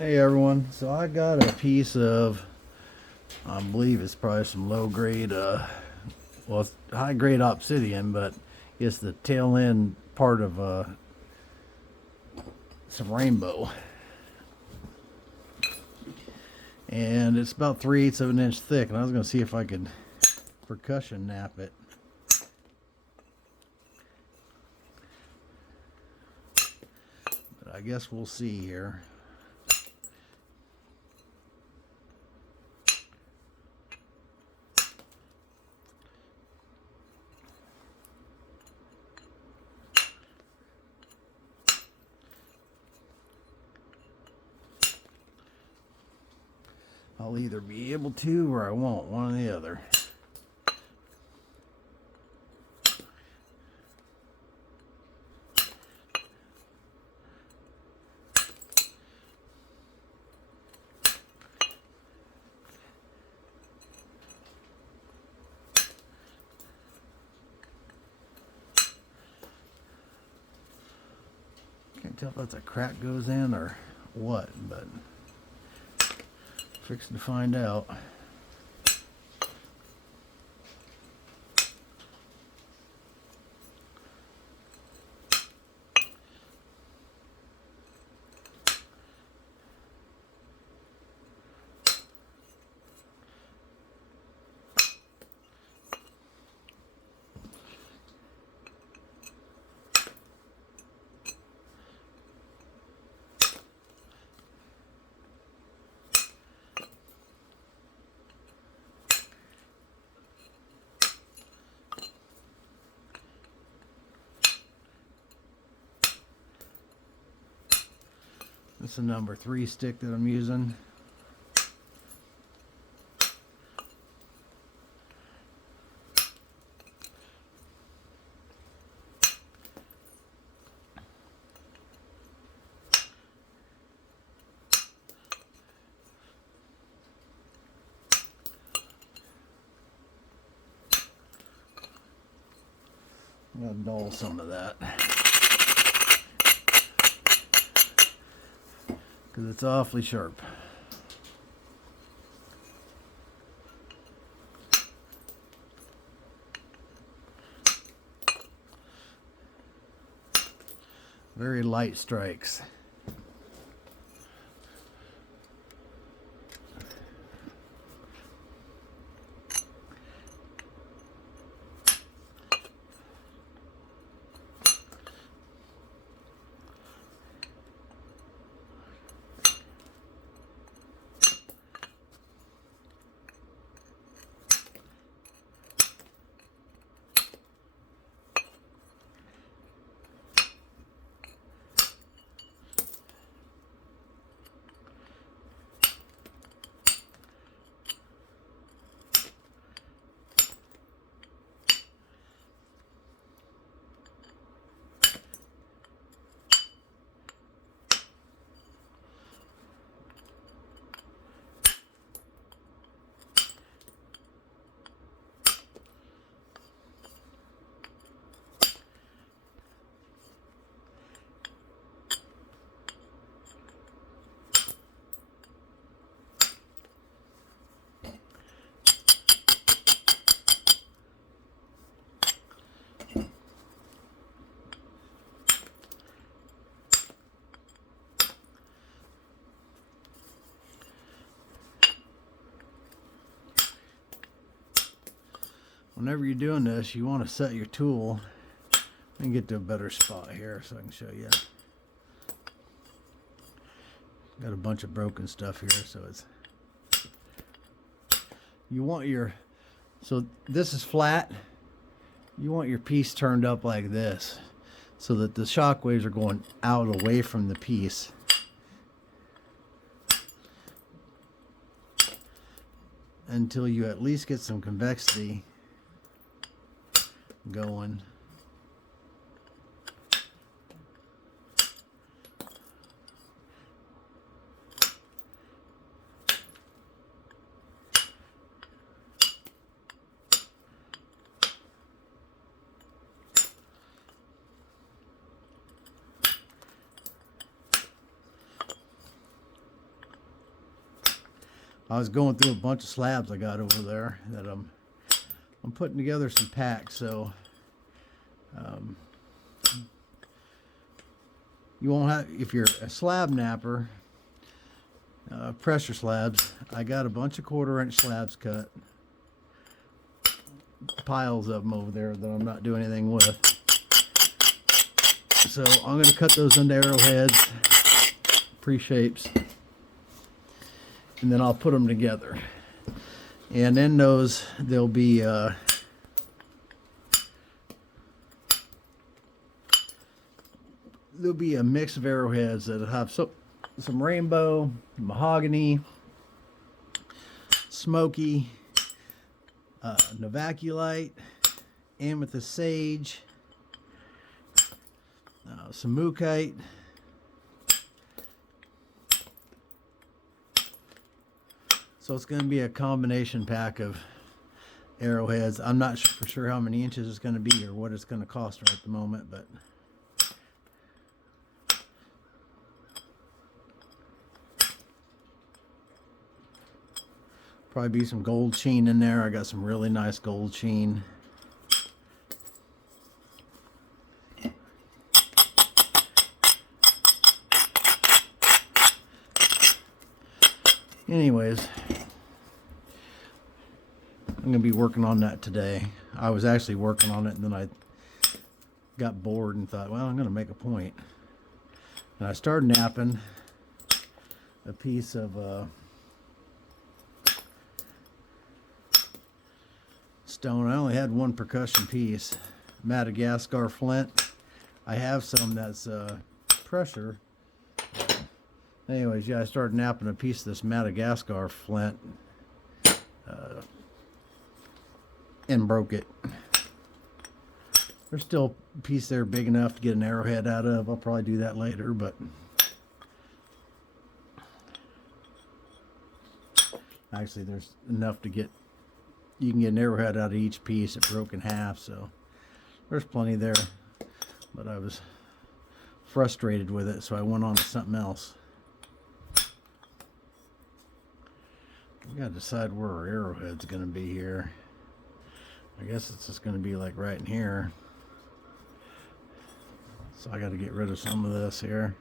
Hey everyone, so I got a piece of, I believe it's probably some low grade, well it's high grade obsidian, but it's the tail end part of some rainbow. And it's about 3/8 of an inch thick, and I was going to see if I could percussion nap it. But I guess we'll see here. I'll either be able to or I won't, one or the other. Can't tell if that's a crack goes in or what, but fixing to find out. This is a number 3 stick that I'm using. I'm going to dull some of that, because it's awfully sharp. Very light strikes. Whenever you're doing this, you want to set your tool and get to a better spot here so I can show you. Got a bunch of broken stuff here, so it's, you want your, so this is flat, you want your piece turned up like this so that the shock waves are going out away from the piece. Until you at least get some convexity going. I was going through a bunch of slabs I got over there that I'm putting together some packs. So you won't have, if you're a slab napper, pressure slabs, I got a bunch of 1/4-inch slabs cut, piles of them over there that I'm not doing anything with. So I'm going to cut those into arrowheads, pre-shapes, and then I'll put them together. And in those, there'll be a mix of arrowheads that have some rainbow, mahogany, smoky, novaculite, amethyst sage, some mookite, so it's going to be a combination pack of arrowheads. I'm not for sure how many inches it's going to be or what it's going to cost right at the moment, but probably be some gold sheen in there. I got some really nice gold sheen. Anyways, I'm going to be working on that today. I was actually working on it, and then I got bored and thought, well, I'm going to make a point. And I started napping a piece of stone. I only had one percussion piece, Madagascar flint. I have some that's pressure. Anyways, yeah, I started napping a piece of this Madagascar flint and broke it. There's still a piece there big enough to get an arrowhead out of. I'll probably do that later, but actually there's enough to get, you can get an arrowhead out of each piece. It broke in half, so there's plenty there. But I was frustrated with it, so I went on to something else. We gotta decide where our arrowhead's gonna be here. I guess it's just gonna be like right in here. So I gotta get rid of some of this here.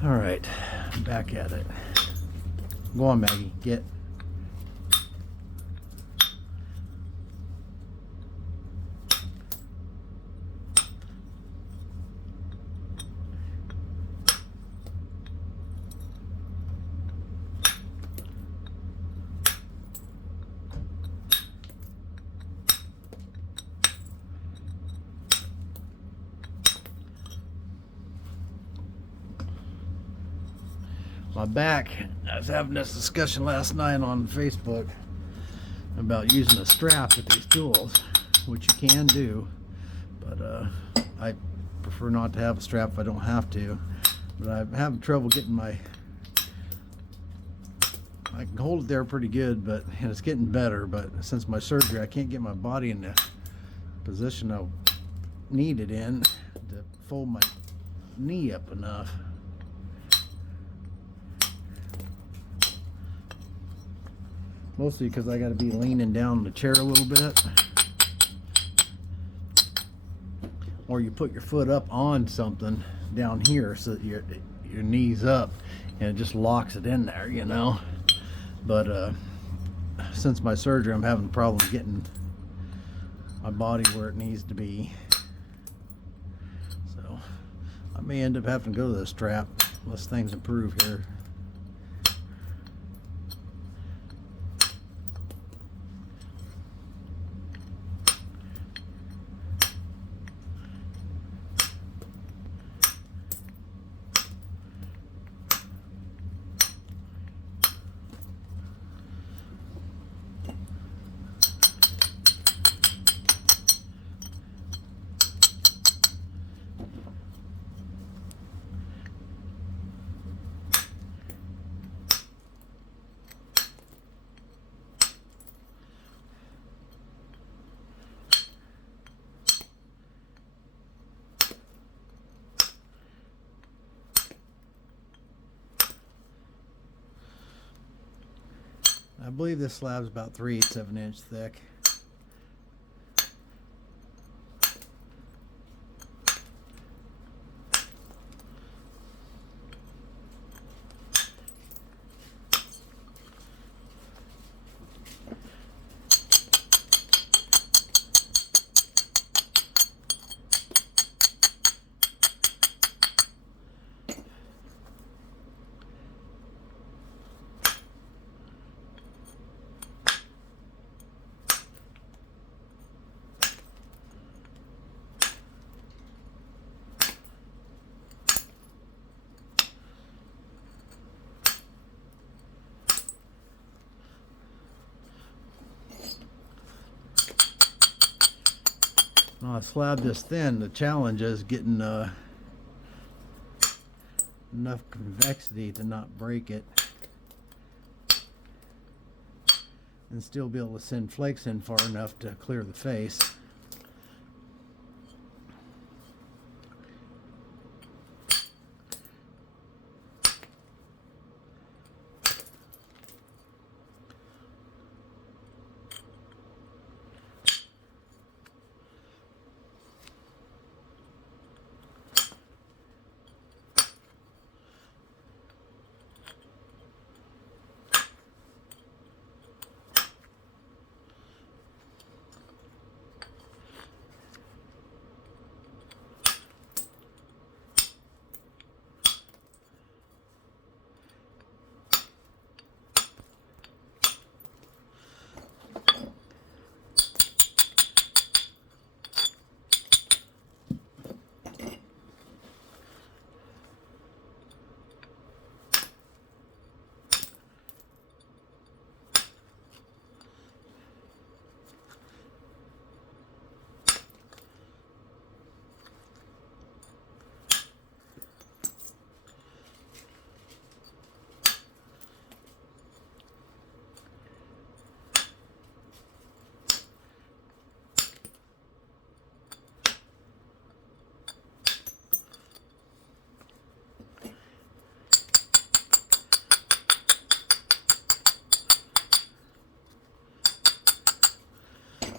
All right, back at it. Go on, Maggie, get. My back, I was having this discussion last night on Facebook about using a strap with these tools, which you can do, but I prefer not to have a strap if I don't have to. But I'm having trouble getting I can hold it there pretty good, but and it's getting better, but since my surgery I can't get my body in the position I need it in to fold my knee up enough. Mostly because I got to be leaning down the chair a little bit. Or you put your foot up on something down here so that your knee's up and it just locks it in there, you know. But since my surgery, I'm having problems getting my body where it needs to be. So I may end up having to go to the strap unless things improve here. I believe this slab's about 3/8 of an inch thick. On a slab this thin, the challenge is getting enough convexity to not break it and still be able to send flakes in far enough to clear the face.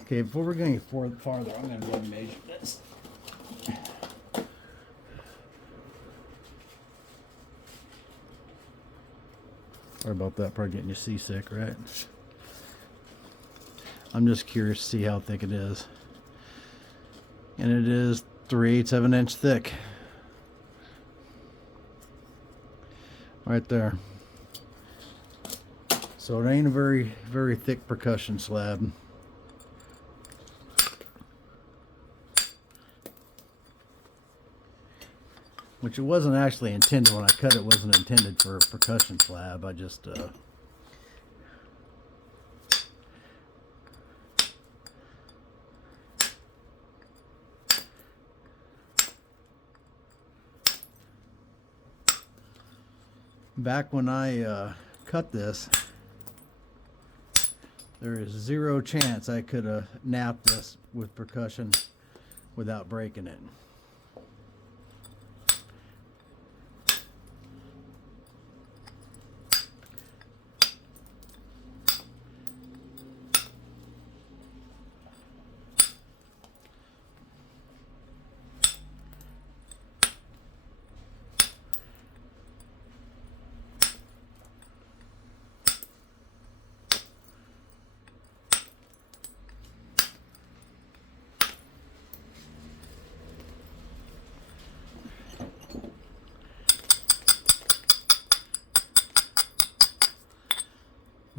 Okay, before we're going farther, I'm going to go and measure this. Sorry about that, probably getting you seasick, right? I'm just curious to see how thick it is. And it is 3/8 of an inch thick. Right there. So it ain't a very, very thick percussion slab. Which it wasn't actually intended when I cut it, wasn't intended for a percussion slab. I just back when I cut this, there is zero chance I could have napped this with percussion without breaking it.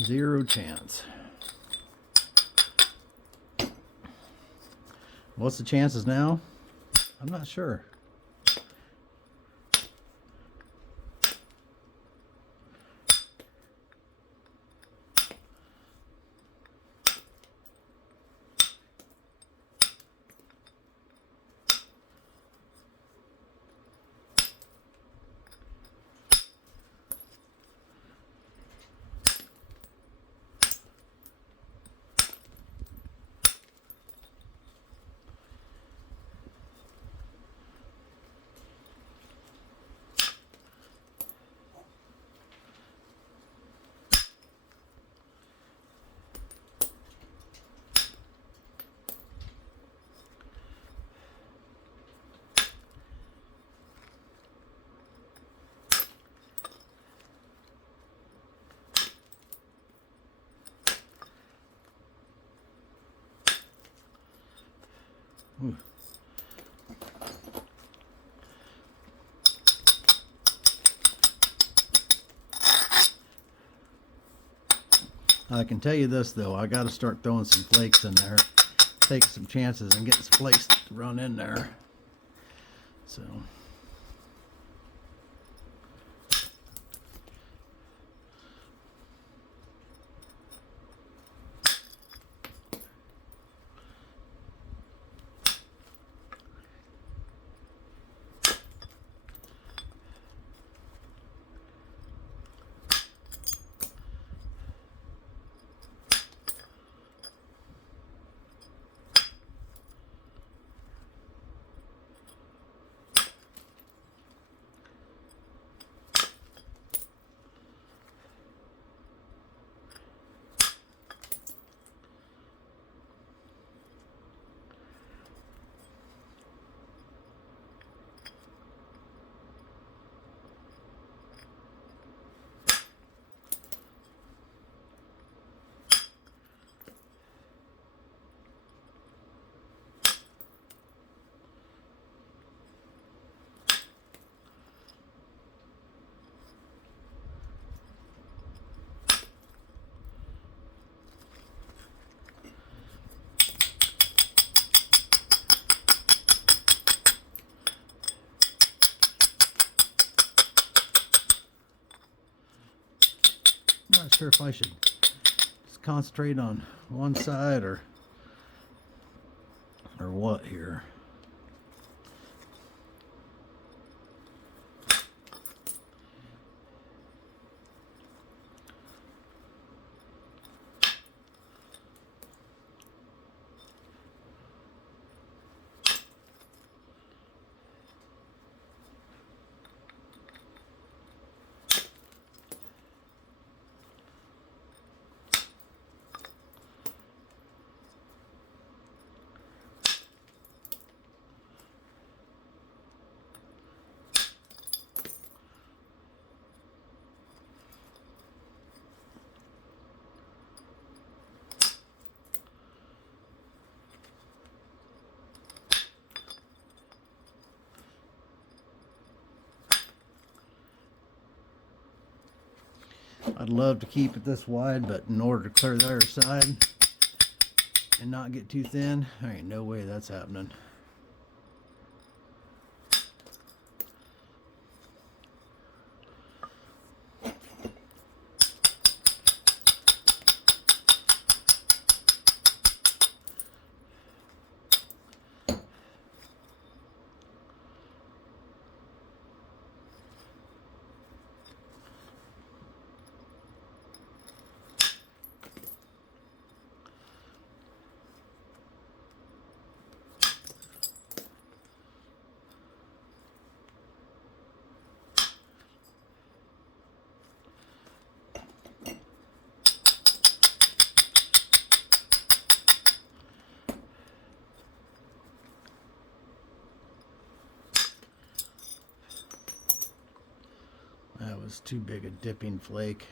Zero chance. What's the chances now? I'm not sure. Ooh. I can tell you this though, I got to start throwing some flakes in there, taking some chances and getting some flakes to run in there. So. I'm not sure if I should just concentrate on one side or what here. I'd love to keep it this wide, but in order to clear the other side and not get too thin, there ain't no way that's happening. That was too big a dipping flake.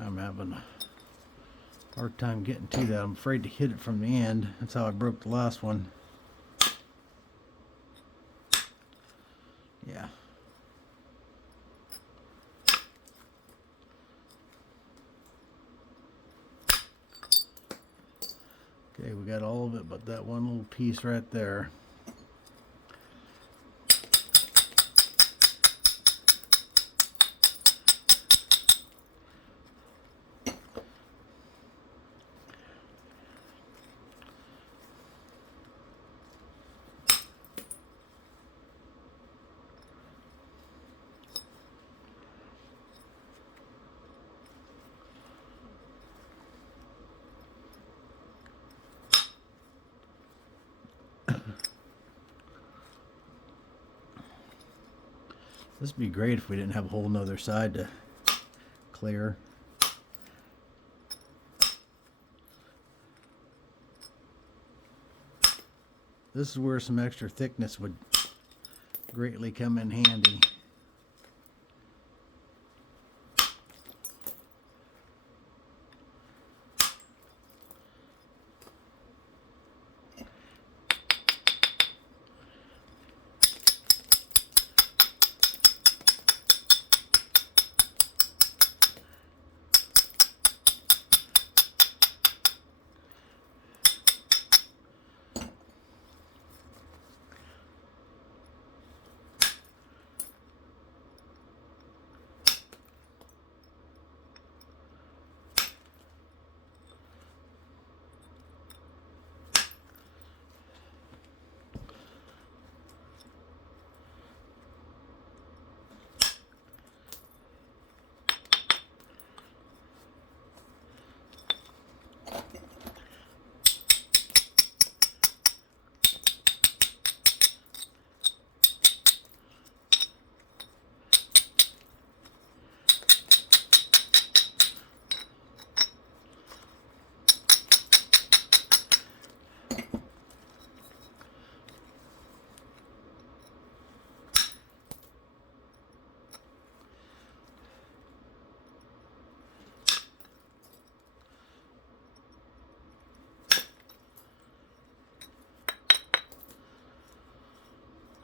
I'm having Hard time getting to that. I'm afraid to hit it from the end. That's how I broke the last one. Yeah. Okay, we got all of it but that one little piece right there. This would be great if we didn't have a whole nother side to clear. This is where some extra thickness would greatly come in handy.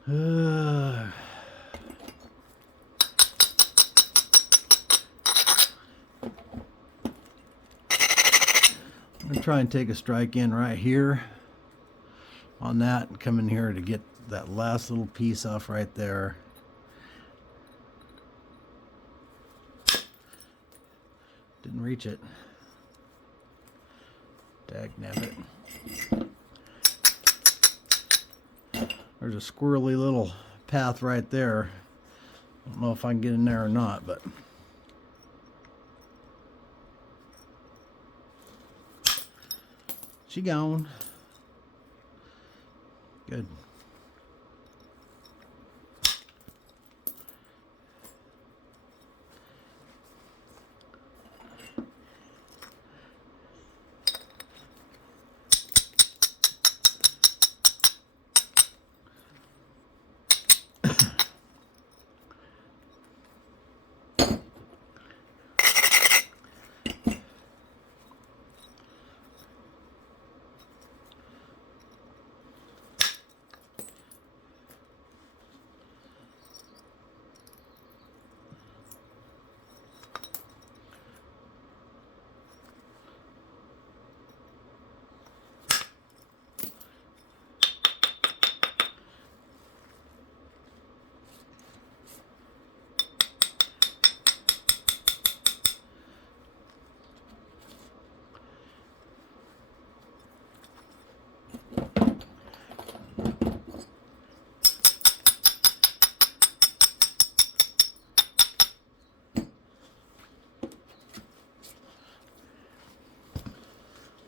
I'm going to try and take a strike in right here on that and come in here to get that last little piece off right there. Didn't reach it. Dagnabbit. There's a squirrely little path right there. I don't know if I can get in there or not, but she gone. Good.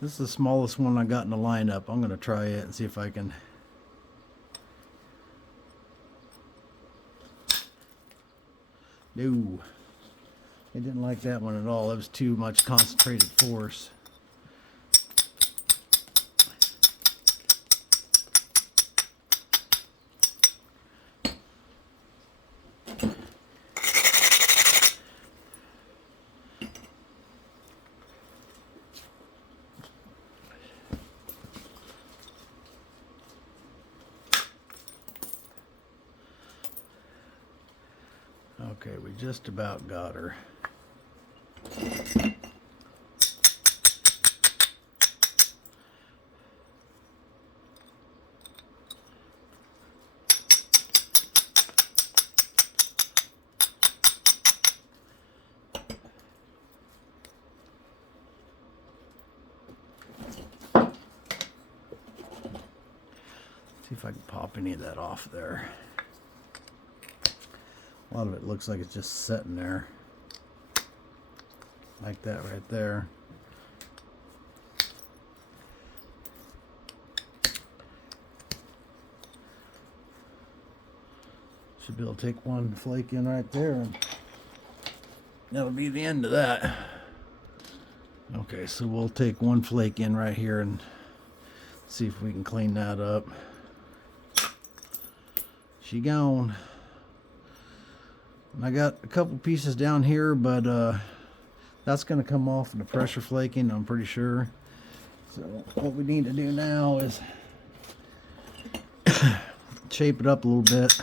This is the smallest one I got in the lineup. I'm going to try it and see if I can. No. I didn't like that one at all. It was too much concentrated force. Okay, we just about got her. See if I can pop any of that off there. A lot of it looks like it's just sitting there. Like that right there. Should be able to take one flake in right there, and that'll be the end of that. Okay, so we'll take one flake in right here and see if we can clean that up. She gone. And I got a couple pieces down here, but that's going to come off in the pressure flaking, I'm pretty sure. So what we need to do now is shape it up a little bit.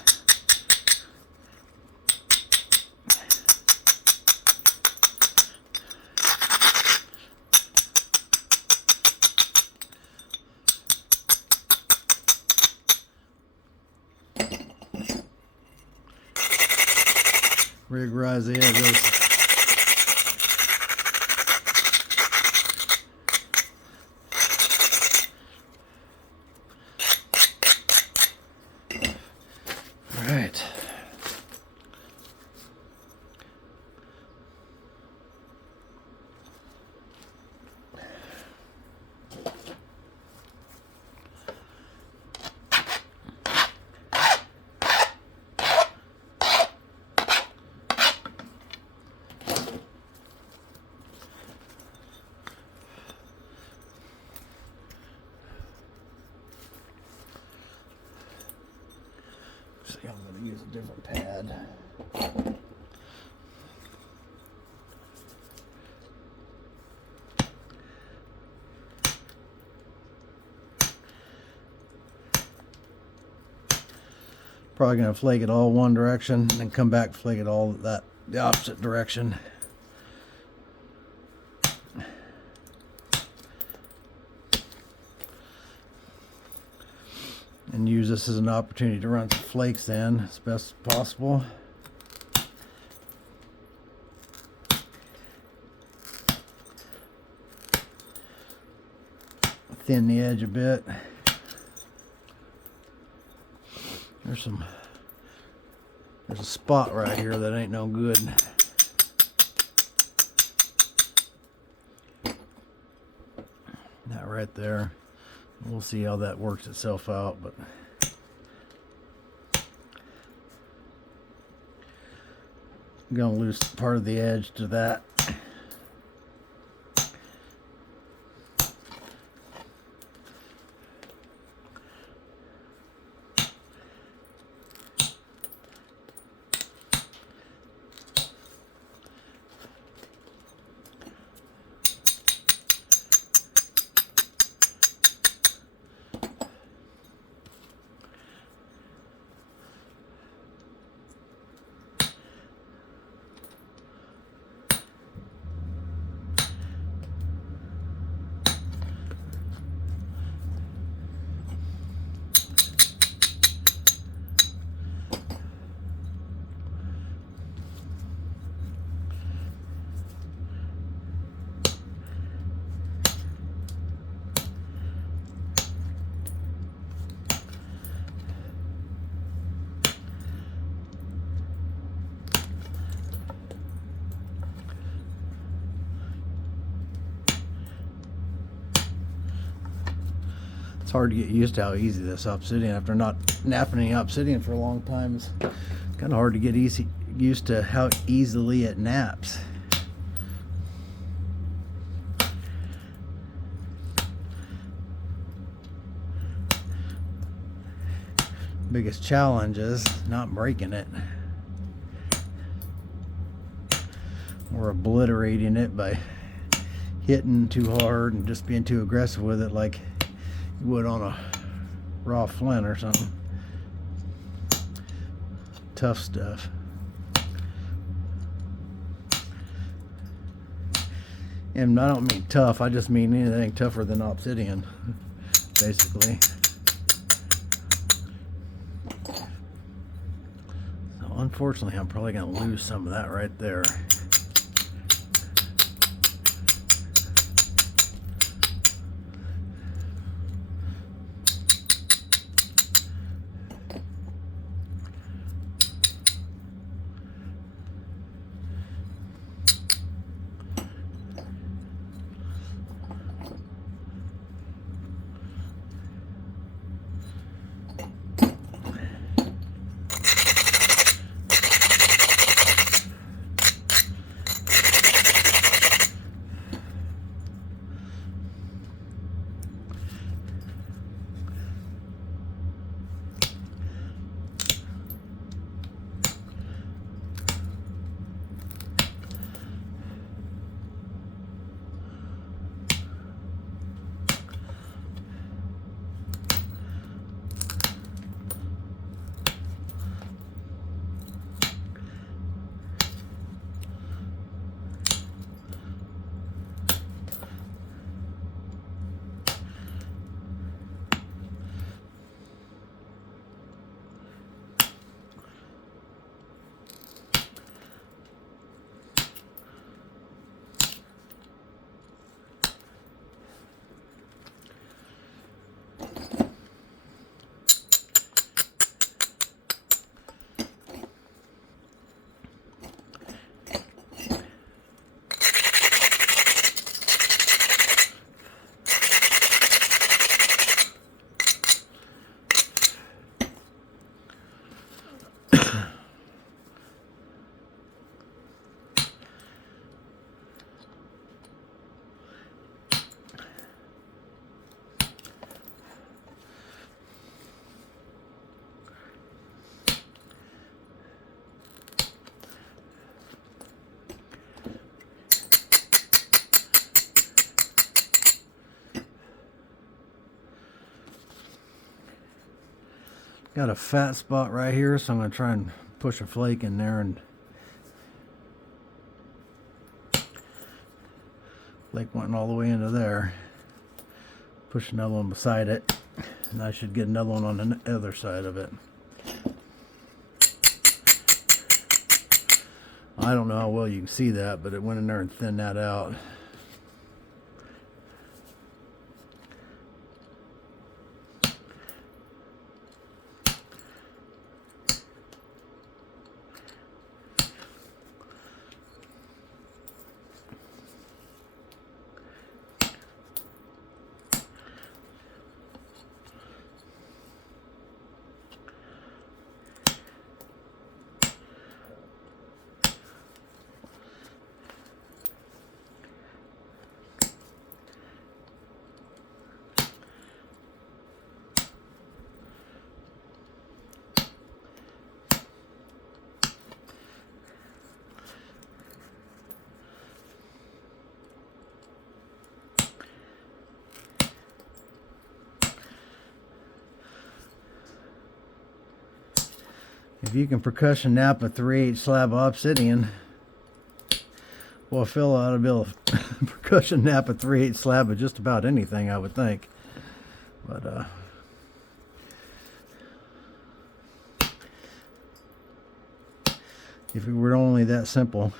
Rigorize the edges. All right. I'm going to use a different pad. Probably going to flake it all one direction and then come back, flake it all the opposite direction. And use this as an opportunity to run some flakes in as best as possible. Thin the edge a bit. There's a spot right here that ain't no good. That right there. We'll see how that works itself out, but I'm gonna lose part of the edge to that. It's hard to get used to how easy this obsidian, after not napping any obsidian for a long time, it's kind of hard to get used to how easily it naps. Biggest challenge is not breaking it or obliterating it by hitting too hard and just being too aggressive with it like you would on a raw flint or something. Tough stuff. And I don't mean tough, I just mean anything tougher than Obsidian, basically. So unfortunately, I'm probably going to lose some of that right there. Got a fat spot right here, so I'm going to try and push a flake in there, and flake went all the way into there. Push another one beside it, and I should get another one on the other side of it. I don't know how well you can see that, but it went in there and thinned that out. If you can percussion nap a 3/8 slab Obsidian, well, Phil ought to be able to percussion nap a 3/8 slab of just about anything, I would think. But if it were only that simple.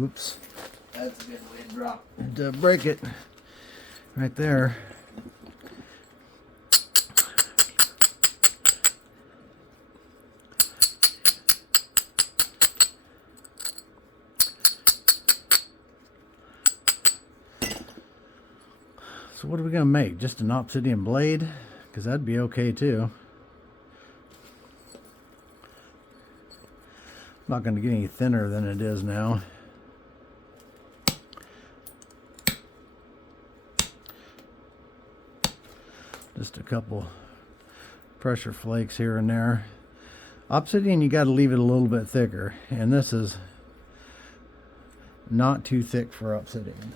Oops, that's a good way to drop, to break it right there. So what are we gonna make? Just an Obsidian Blade? Because that'd be okay too. Not gonna get any thinner than it is now. Just a couple pressure flakes here and there. Obsidian, you got to leave it a little bit thicker, and this is not too thick for Obsidian.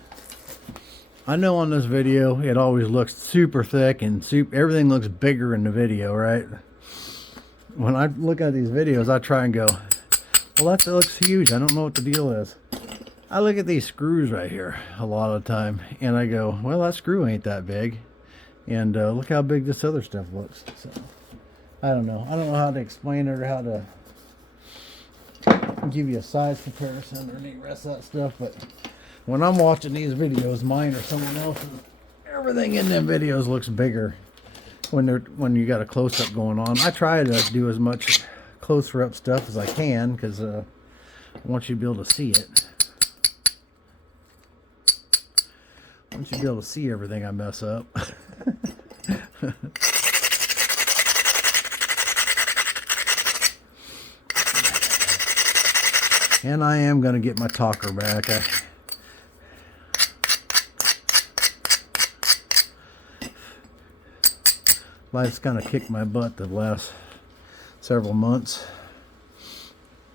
I know on this video it always looks super thick and everything looks bigger in the video, right? When I look at these videos, I try and go, well, that looks huge. I don't know what the deal is. I look at these screws right here a lot of the time, and I go, well, that screw ain't that big. And look how big this other stuff looks. So I don't know how to explain it or how to give you a size comparison or any rest of that stuff, but when I'm watching these videos, mine or someone else's, everything in them videos looks bigger when you got a close-up going on. I try to do as much closer up stuff as I can because I want you to be able to see it. I want you to be able to see everything I mess up. And I am going to get my talker back. Life's kind of kicked my butt the last several months.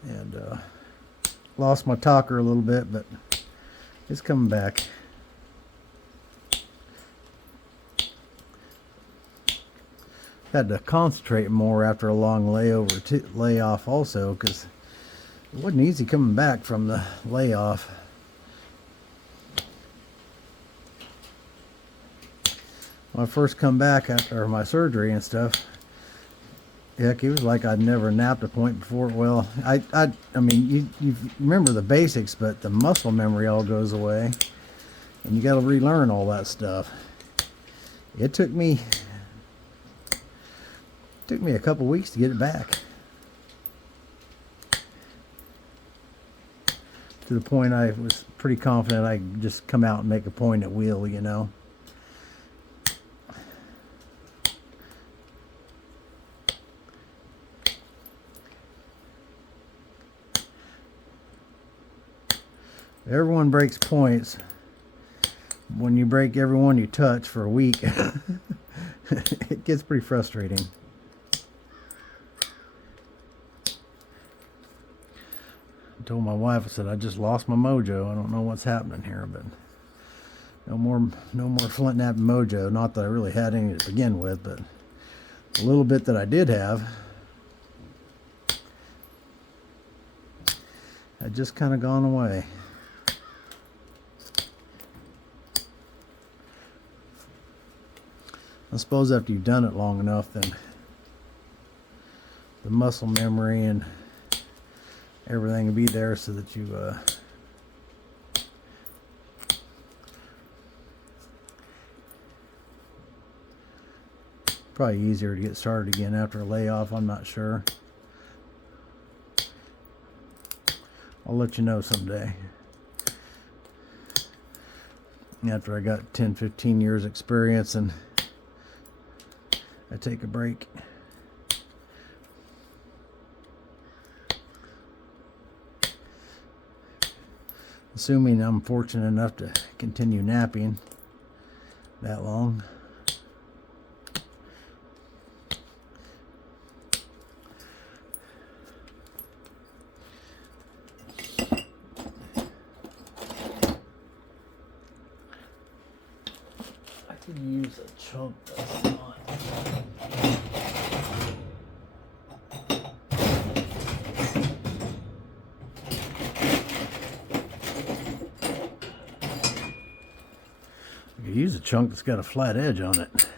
And lost my talker a little bit, but it's coming back. Had to concentrate more after a long layoff also, because it wasn't easy coming back from the layoff. When I first come back after my surgery and stuff, heck, it was like I'd never napped a point before. Well, I mean, you remember the basics, but the muscle memory all goes away, and you got to relearn all that stuff. It took me a couple weeks to get it back. To the point I was pretty confident I could just come out and make a point at will, you know. Everyone breaks points. When you break everyone you touch for a week, it gets pretty frustrating. I told my wife, I said, I just lost my mojo. I don't know what's happening here, but no more Flintknapping mojo. Not that I really had any to begin with, but a little bit that I did have had just kind of gone away. I suppose after you've done it long enough, then the muscle memory and everything will be there so that you probably easier to get started again after a layoff. I'm not sure. I'll let you know someday. After I got 10-15 years experience and I take a break. Assuming I'm fortunate enough to continue napping that long. I could use a chunk that's not. Use a chunk that's got a flat edge on it.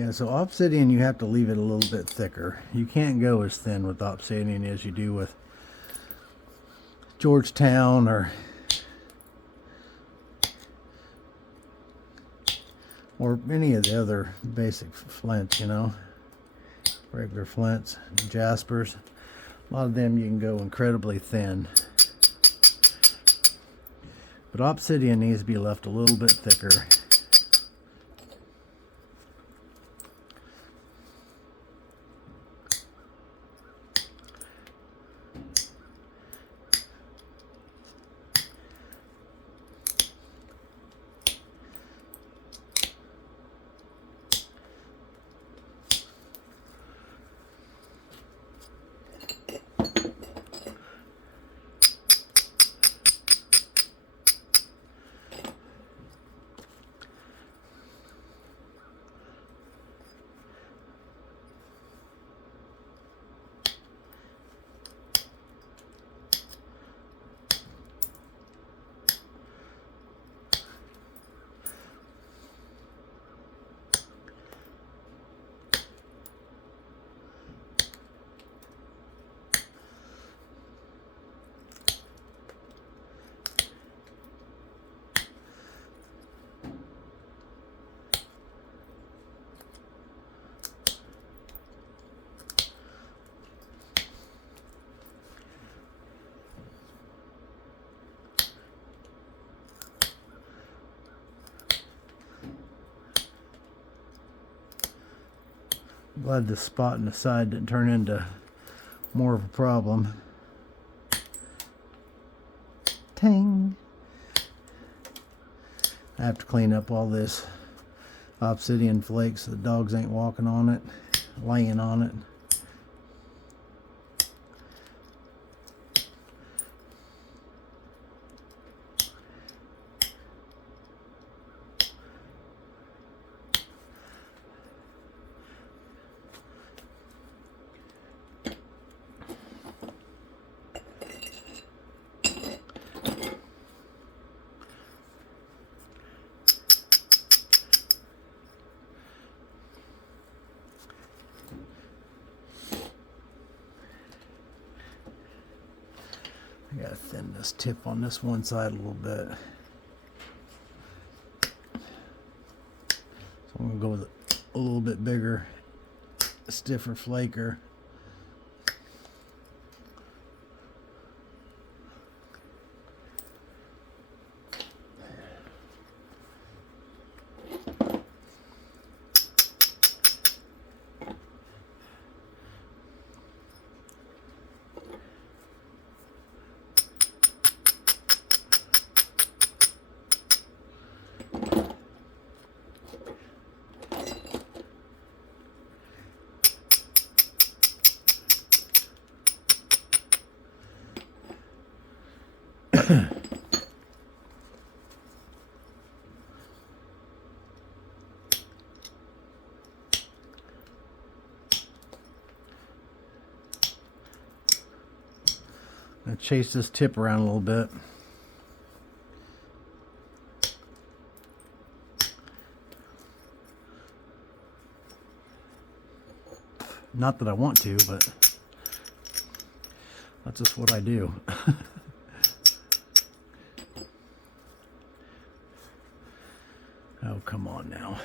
Yeah, so Obsidian, you have to leave it a little bit thicker. You can't go as thin with Obsidian as you do with Georgetown or any of the other basic flints, you know, regular flints, jaspers. A lot of them you can go incredibly thin. But Obsidian needs to be left a little bit thicker. Glad this spot in the side didn't turn into more of a problem. Tang! I have to clean up all this obsidian flakes so the dogs ain't walking on it, laying on it. I gotta thin this tip on this one side a little bit. So I'm gonna go with a little bit bigger, stiffer flaker. I'm gonna chase this tip around a little bit. Not that I want to, but that's just what I do. Oh, come on now.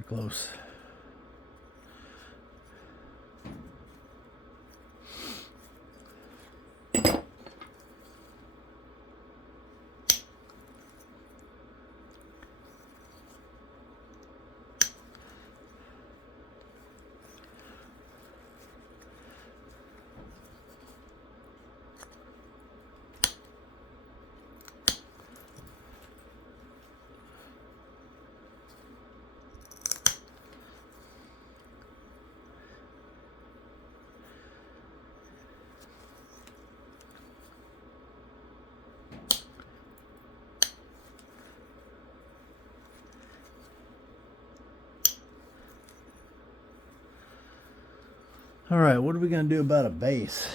Pretty close. All right, what are we going to do about a bass?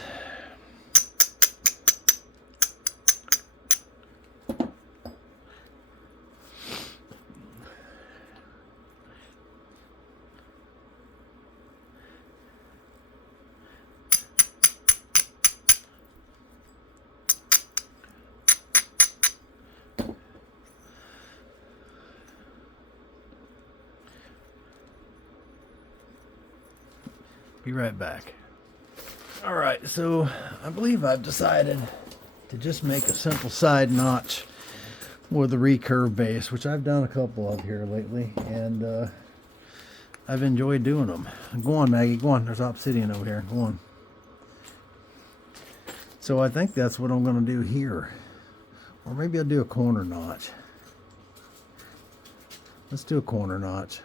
Be right back. All right, so I believe I've decided to just make a simple side notch with a recurve bass, which I've done a couple of here lately, and I've enjoyed doing them. Go on, Maggie, go on. There's Obsidian over here. Go on. So I think that's what I'm going to do here. Or maybe I'll do a corner notch. Let's do a corner notch.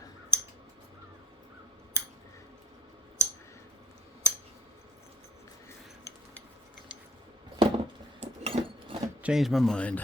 Changed my mind.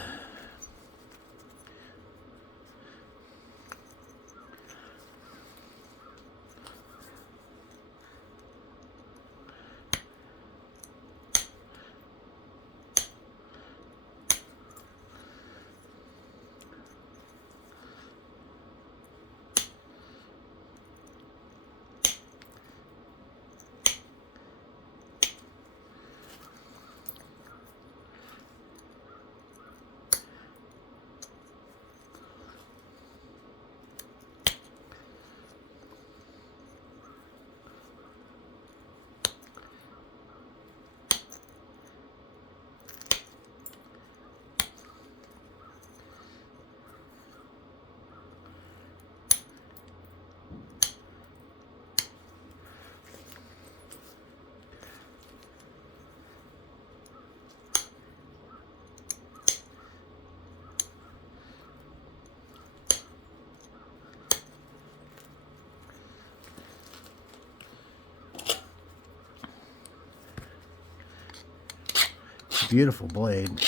Beautiful blade.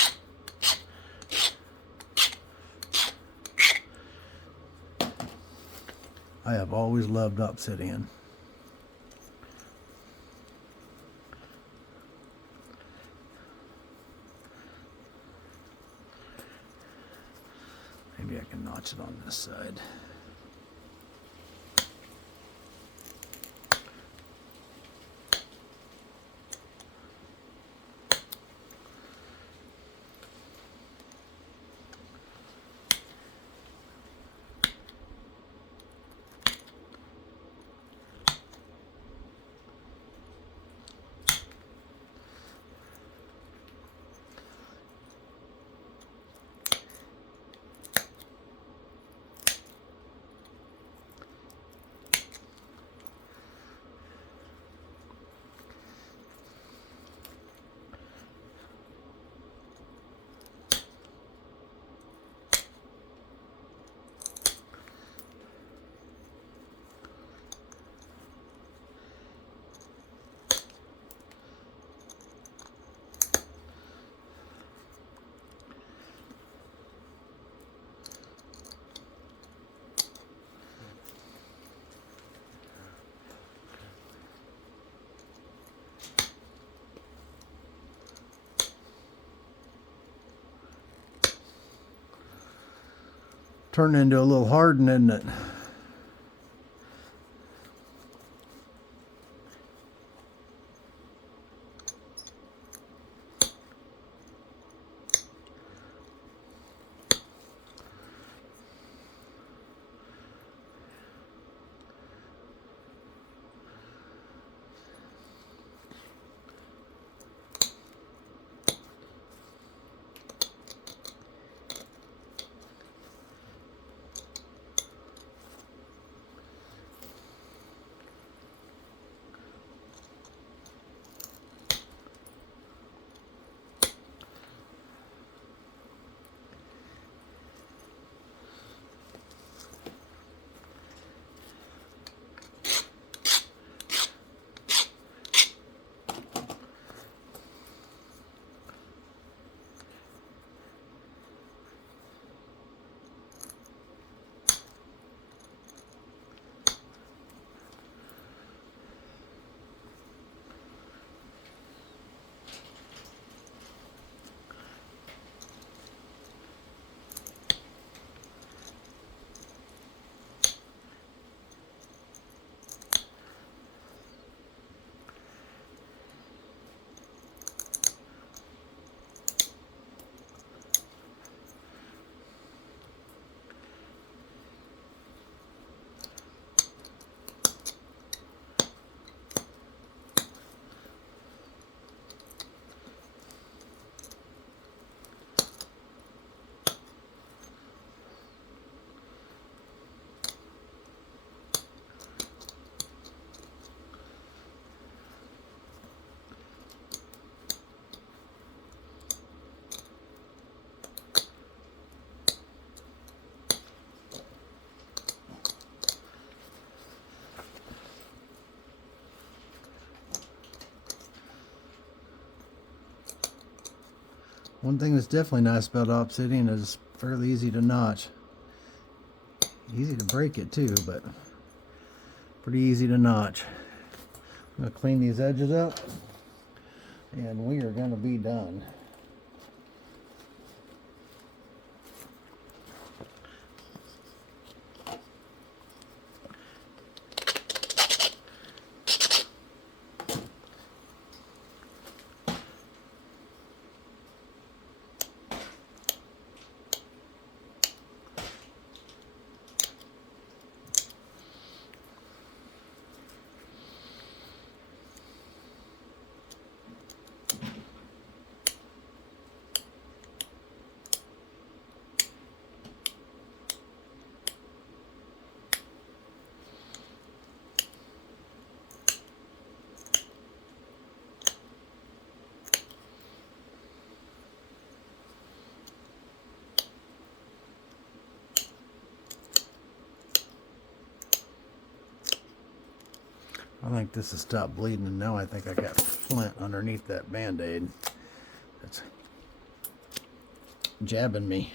I have always loved Obsidian. Maybe I can notch it on this side. Turned into a little Hardin, isn't it? One thing that's definitely nice about Obsidian is it's fairly easy to notch. Easy to break it too, but pretty easy to notch. I'm going to clean these edges up and we are going to be done. I think this has stopped bleeding, and now I think I got flint underneath that band-aid. That's jabbing me.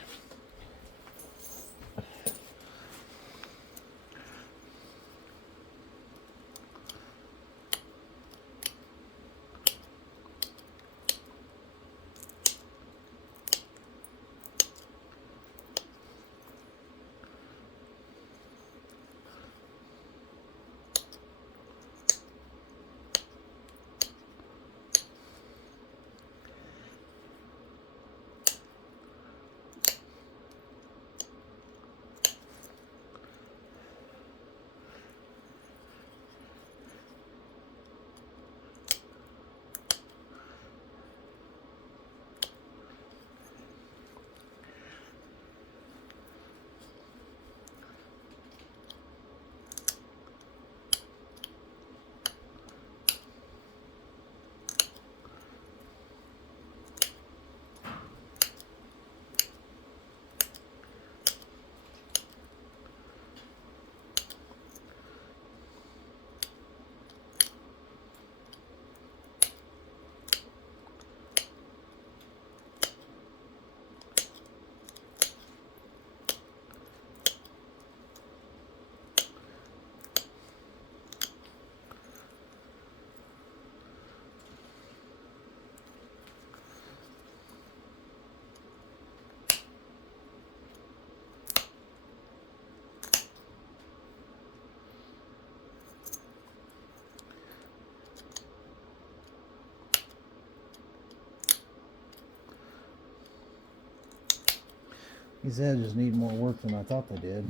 These edges need more work than I thought they did.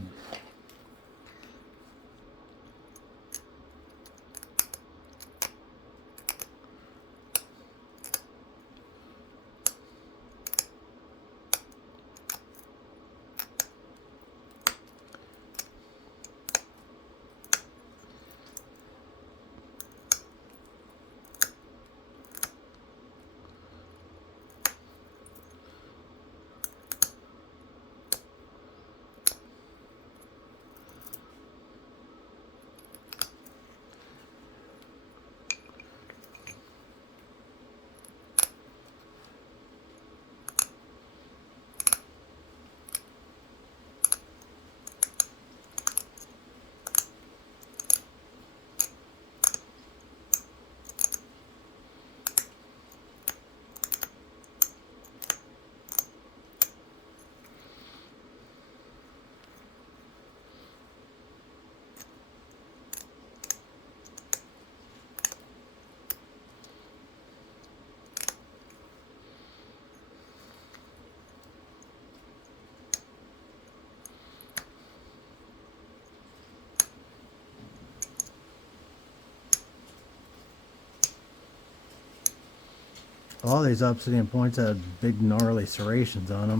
All these obsidian points had big gnarly serrations on them.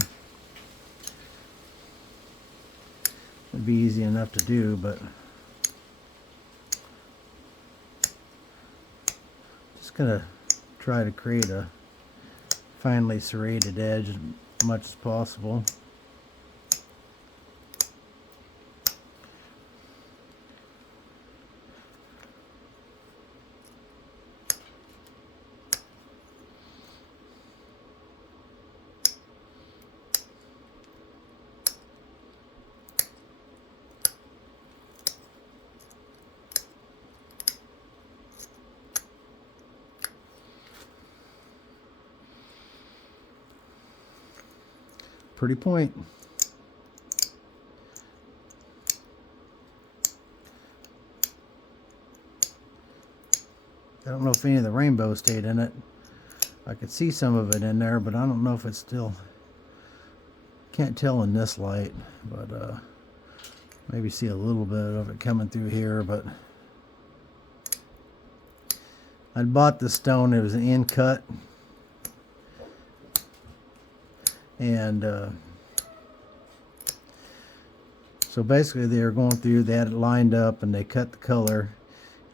It'd be easy enough to do, but just gonna try to create a finely serrated edge as much as possible. pretty point. I don't know if any of the rainbow stayed in it. I could see some of it in there, but I don't know if it's still, can't tell in this light, but maybe see a little bit of it coming through here. But I bought the stone, it was an in cut, and so basically they were going through, they had it lined up and they cut the color,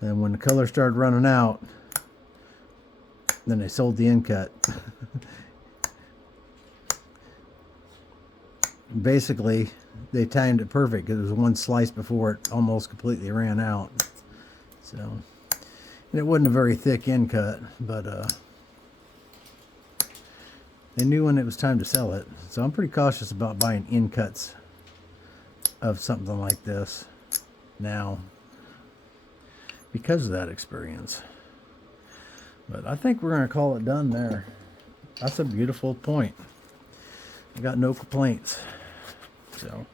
and when the color started running out, then they sold the in cut. Basically they timed it perfect because it was one slice before it almost completely ran out. So, and it wasn't a very thick in cut, but they knew when it was time to sell it. So I'm pretty cautious about buying in cuts of something like this now because of that experience. But I think we're going to call it done there. That's a beautiful point. I got no complaints. So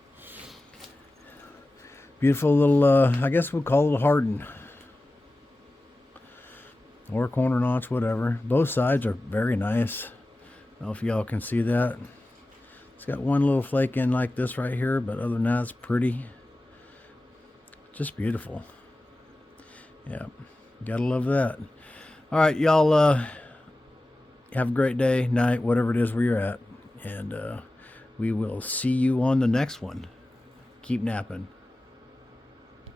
beautiful little, I guess we'll call it a Hardin or corner notch, whatever. Both sides are very nice. I don't know if y'all can see that. It's got one little flake in like this right here, but other than that, it's pretty. Just beautiful. Yeah, gotta love that. All right, y'all, have a great day, night, whatever it is where you're at, and we will see you on the next one. Keep napping.